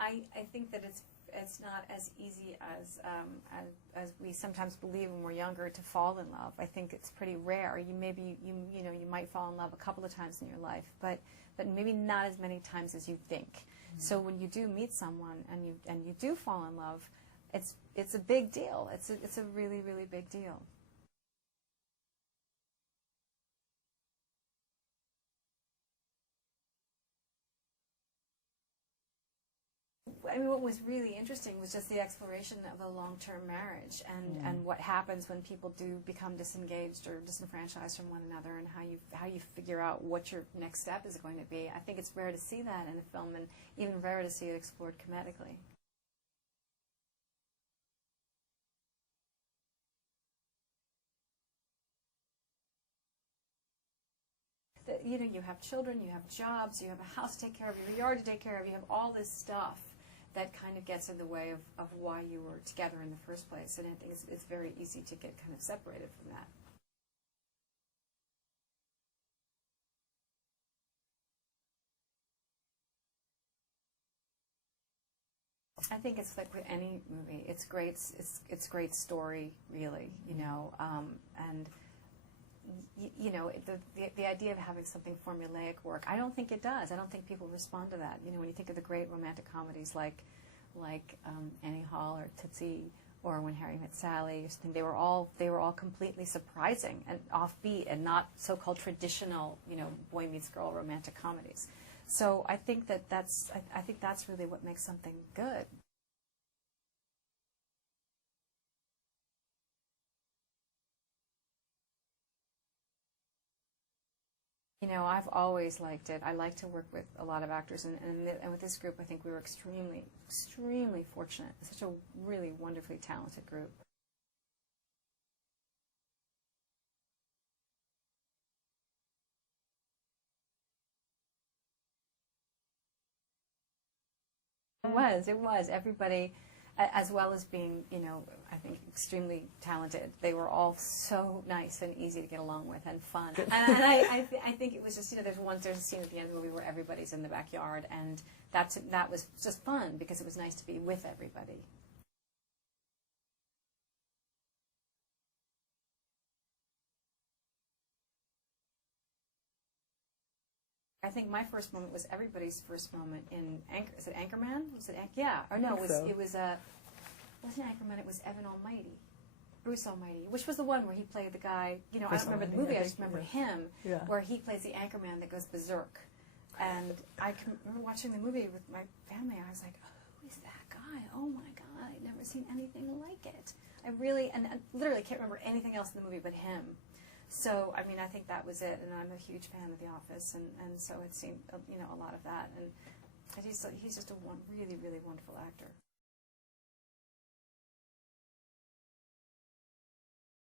I think that it's not as easy as we sometimes believe when we're younger to fall in love. I think it's pretty rare. You might fall in love a couple of times in your life, but maybe not as many times as you think. Mm-hmm. So when you do meet someone and you do fall in love, it's a big deal. It's a really, really big deal. I mean, what was really interesting was just the exploration of a long-term marriage and what happens when people do become disengaged or disenfranchised from one another, and how you figure out what your next step is going to be. I think it's rare to see that in a film, and even rarer to see it explored comedically. You have children, you have jobs, you have a house to take care of, your yard to take care of, you have all this stuff that kind of gets in the way of why you were together in the first place. And I think it's very easy to get kind of separated from that. I think it's like with any movie. It's great. It's great story, really. And the idea of having something formulaic work, I don't think it does. I don't think people respond to that. When you think of the great romantic comedies like Annie Hall or Tootsie, or When Harry Met Sally, or something, they were all completely surprising and offbeat and not so-called traditional, boy meets girl romantic comedies. So I think that's really what makes something good. I've always liked it. I like to work with a lot of actors, and with this group, I think we were extremely, extremely fortunate. It's such a really wonderfully talented group. It was. Everybody, as well as being, I think extremely talented, they were all so nice and easy to get along with and fun. And I think it was just, there's a scene at the end of the movie where everybody's in the backyard, and that was just fun because it was nice to be with everybody. I think my first moment was everybody's first moment in Anchor. Is it Anchorman? Was it Yeah. Or no, it wasn't Anchorman. It was Evan Almighty, Bruce Almighty, which was the one where he played the guy. I don't remember the movie. I just remember him, where he plays the anchorman that goes berserk. And I can remember watching the movie with my family. I was like, who is that guy? Oh my God, I've never seen anything like it. I literally can't remember anything else in the movie but him. So, I mean, I think that was it, and I'm a huge fan of The Office, and so it's seen, a lot of that, and he's just a really, really wonderful actor.